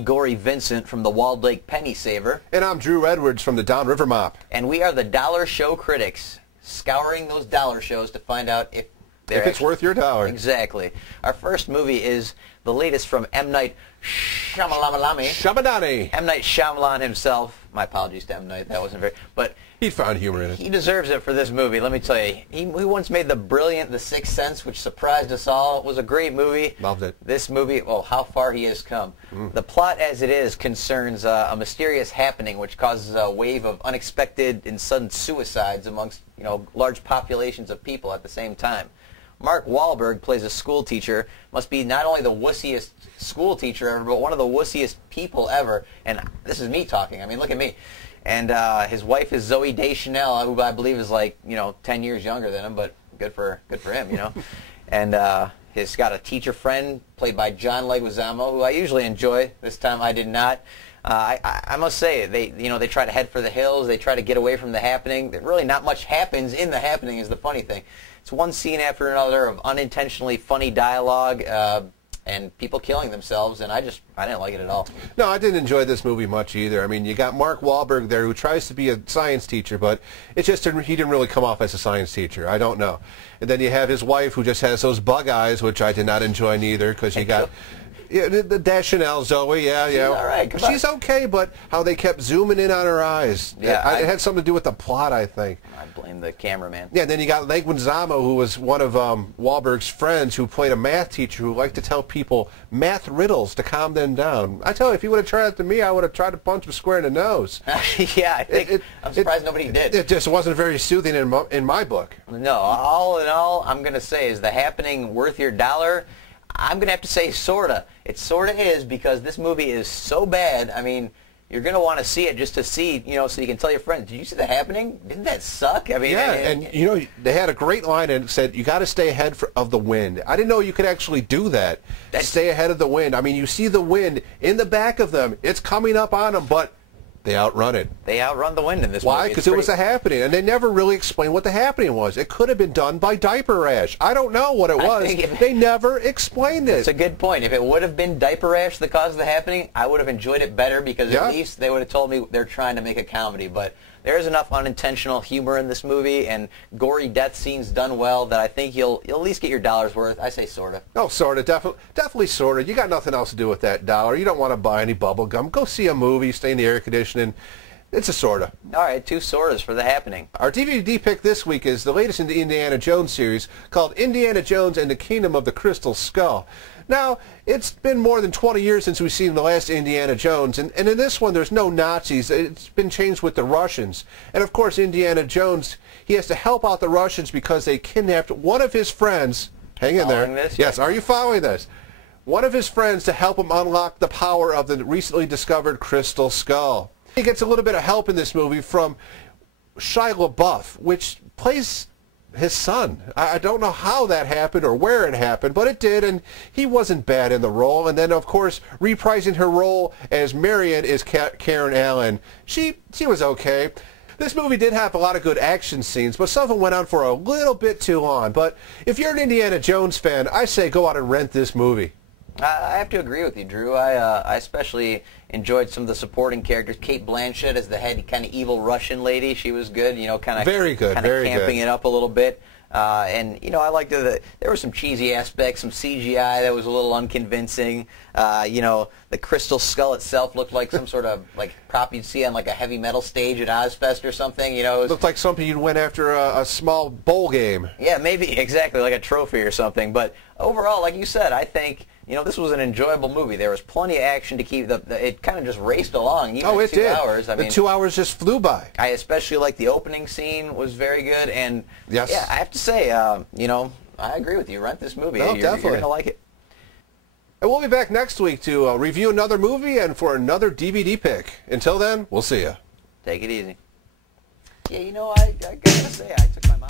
I'm Gory Vincent from the Walled Lake Penny Saver. And I'm Drew Edwards from the Downriver Mop. And we are the Dollar Show critics, scouring those dollar shows to find out if it's worth your dollar. Exactly. Our first movie is the latest from M. Night Shyamalan. M. Night Shyamalan himself. My apologies to M. Night. That wasn't very... But he found humor in it. He deserves it for this movie, let me tell you. He once made the brilliant The Sixth Sense, which surprised us all. It was a great movie. Loved it. This movie, well, how far he has come. The plot, as it is, concerns a mysterious happening which causes a wave of unexpected and sudden suicides amongst, large populations of people at the same time. Mark Wahlberg plays a school teacher, must be not only the wussiest school teacher ever, but one of the wussiest people ever. And this is me talking. I mean, look at me. And his wife is Zooey Deschanel, who I believe is like, 10 years younger than him, but good for him, And he's got a teacher friend played by John Leguizamo, who I usually enjoy. This time I did not. I must say, they try to head for the hills. They try to get away from the happening. Really not much happens in the happening is the funny thing. It's one scene after another of unintentionally funny dialogue and people killing themselves, and I didn't like it at all. No, I didn't enjoy this movie much either. I mean, you got Mark Wahlberg there who tries to be a science teacher, but he didn't really come off as a science teacher. I don't know. And then you have his wife who just has those bug eyes, which I did not enjoy neither, because you got... Yeah, the Deschanel, Zoe, yeah. She's all right. She's okay, but how they kept zooming in on her eyes. Yeah, it had something to do with the plot, I think. I blame the cameraman. Yeah, and then you got Leguizamo, who was one of Wahlberg's friends, who played a math teacher who liked to tell people math riddles to calm them down. I tell you, if he would have tried it to me, I would have tried to punch him square in the nose. Yeah, I think I'm surprised nobody did. It just wasn't very soothing in my book. No, all in all, I'm going to say, is the happening worth your dollar? I'm going to have to say sorta. It sorta is, because this movie is so bad. I mean, you're going to want to see it just to see, so you can tell your friends, did you see The Happening? Didn't that suck? I mean, yeah, and they had a great line and it said, you got to stay ahead of the wind. I didn't know you could actually do that. Stay ahead of the wind. I mean, you see the wind in the back of them. It's coming up on them, but they outrun it. They outrun the wind in this movie. Why? Why? Because it was a happening, and they never really explained what the happening was. It could have been done by diaper rash. I don't know what it was. They never explained it. It's a good point. If it would have been diaper rash the cause of the happening, I would have enjoyed it better, because at least they would have told me they're trying to make a comedy. But there's enough unintentional humor in this movie and gory death scenes done well that I think you'll at least get your dollar's worth. I say sorta. Oh, sorta. Definitely sorta. You got nothing else to do with that dollar. You don't want to buy any bubble gum. Go see a movie, stay in the air conditioning. It's a sorta. All right, 2 sortas for The Happening. Our DVD pick this week is the latest in the Indiana Jones series, called Indiana Jones and the Kingdom of the Crystal Skull. Now, it's been more than 20 years since we've seen the last Indiana Jones, and in this one there's no Nazis. It's been changed with the Russians. And of course, Indiana Jones, he has to help out the Russians because they kidnapped one of his friends. Hang in there. Yes, are you following this? One of his friends to help him unlock the power of the recently discovered Crystal Skull. He gets a little bit of help in this movie from Shia LaBeouf, which plays his son. I don't know how that happened or where it happened, but it did, and he wasn't bad in the role. And then, of course, reprising her role as Marion is Karen Allen. She was okay. This movie did have a lot of good action scenes, but some of them went on for a little bit too long. But if you're an Indiana Jones fan, I say go out and rent this movie. I have to agree with you, Drew. I especially enjoyed some of the supporting characters. Kate Blanchett as the head kind of evil Russian lady. She was good, kind of very good, very camping good. It up a little bit. And I liked there were some cheesy aspects, some CGI that was a little unconvincing. The crystal skull itself looked like some sort of prop you'd see on a heavy metal stage at Ozfest or something. It looked like something you'd win after a small bowl game. Yeah, maybe exactly like a trophy or something. But overall, like you said, I think this was an enjoyable movie. There was plenty of action to keep it kind of just raced along. Even it 2 did. hours. I mean, the 2 hours just flew by. I especially like the opening scene was very good, and yes. Yeah, I have to say, I agree with you. Rent this movie. No, You're going to like it. And we'll be back next week to review another movie and for another DVD pick. Until then, we'll see you. Take it easy. Yeah, I gotta say, I took my mom.